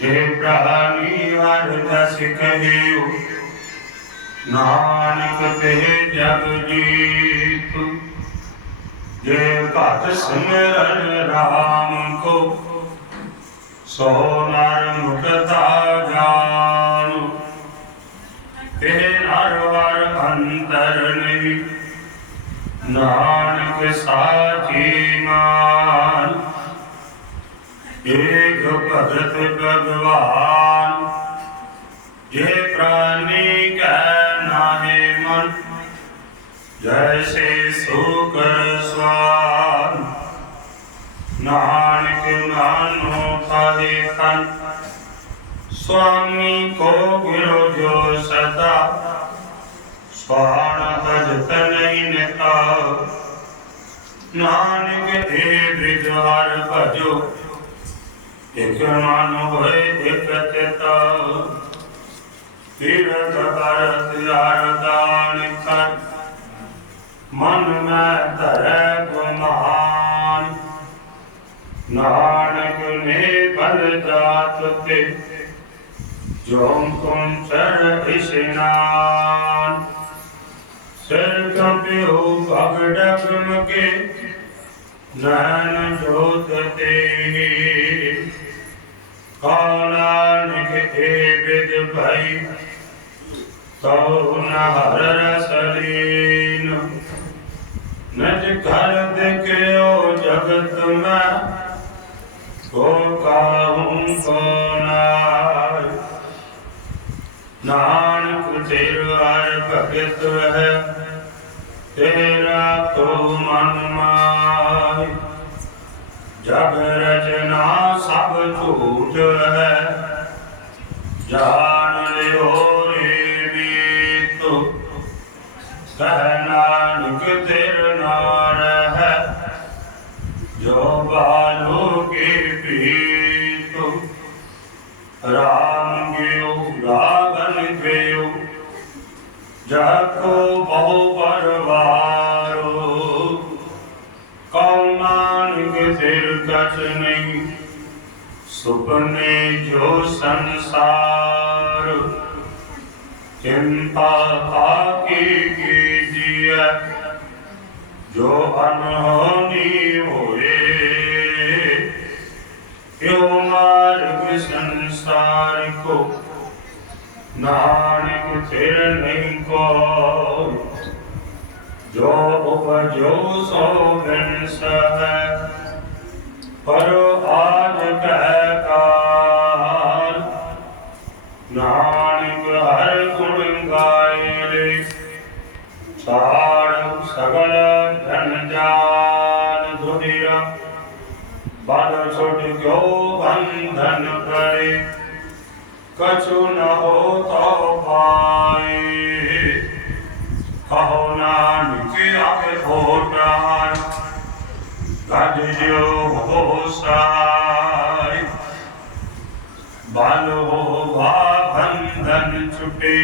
ਜੇ ਪ੍ਰਾਨੀ ਹਰ ਜਸ ਕਹਿਓ ਨਾਨਕ ਤੇ ਜਗ ਜੀਤ। ਜੇ ਘਟ ਸਿਮਰਨ ਰਾਮ ਕੋ, ਸੋ ਨਰ ਮੁਕਤਾ ਜਾਨੁ ਤੇ ਨਰ ਵਰ ਅੰਤਰ ਨਹੀਂ, ਨਾਨਕ ਸਾਚੀ ਮਾਨ। ਏਕ भगत भगवान जे प्राणी कह नाहे मन। जैसे सुकर स्वान नानक नानो खादे खन स्वामी को गिरो जो सदा। स्वाण भजत नहीं नानक हे ब्रिज हर भजो। एक मन होए देखत तीरथ करत यारदान कर मन में तरह गुमान नानक ने बल जात ते जोम कुम सर स्नान सिर कपिहो भगडक मके नैन जोत तेरी ਕਾਲਾ ਨਿਕੇ ਬਿਦ ਭਾਈ? ਤਉ ਨ ਹਰ ਰਸਲੀਨ ਨਜ ਘਰ ਦੇਖਿਓ ਜਗਤ ਮੈਂ। ਕੋ ਕਾਹੂੰ, ਕੋ ਨਾਰ ਨਾਨਕ ਤੇਰਾ ਭਗਤ ਹੈ। ਤੇਰਾ ਤੋ ਮਨ ਮਾਹਿ। ਜਗ ਰਚਨਾ ਸਭ ਝੂਠ ਹੈ ਜਾਣ ਲਿਓ ਰੇ ਮੀਤੁ ਕਹਿ ਨਾਨਕ ਤੇਰ ਨਾਰ ਹੈ, ਜੋ ਬਾਲੋ ਕੇ ਪੀਤੁ ਰਾਮ ਗਿਓ ਰਾਗਨ ਗਿਓ ਜਾਕੋ ਬਹੁ ਪਰਵਾਰੋ। ਕਉ ਨਾਨਕ ਸਿਰ ਕਛ ਨਹੀਂ सुपने जो संसार, चिंता आके कीजिए। जो अनहोनी होए क्यों मार्ग संसार को नानक फिर नहीं को जो उपजो सो है परो ਸਗਲ ਧਨ ਜਾਨ ਦੁਨੀਆ ਬਲ ਛੁਟ ਗਿਓ ਬੰਧਨ ਕਰੇ ਕਛੁ ਨ ਹੋ ਤਉ ਪਾਏ ਕਹੋ ਨਾਨਕ ਆਪੇ ਹੋਟਾਰ ਗਜ ਜਿਉ ਹੋ ਸਾਈ ਬਲ ਹੋ ਵਾ ਬੰਧਨ ਛੁਟੇ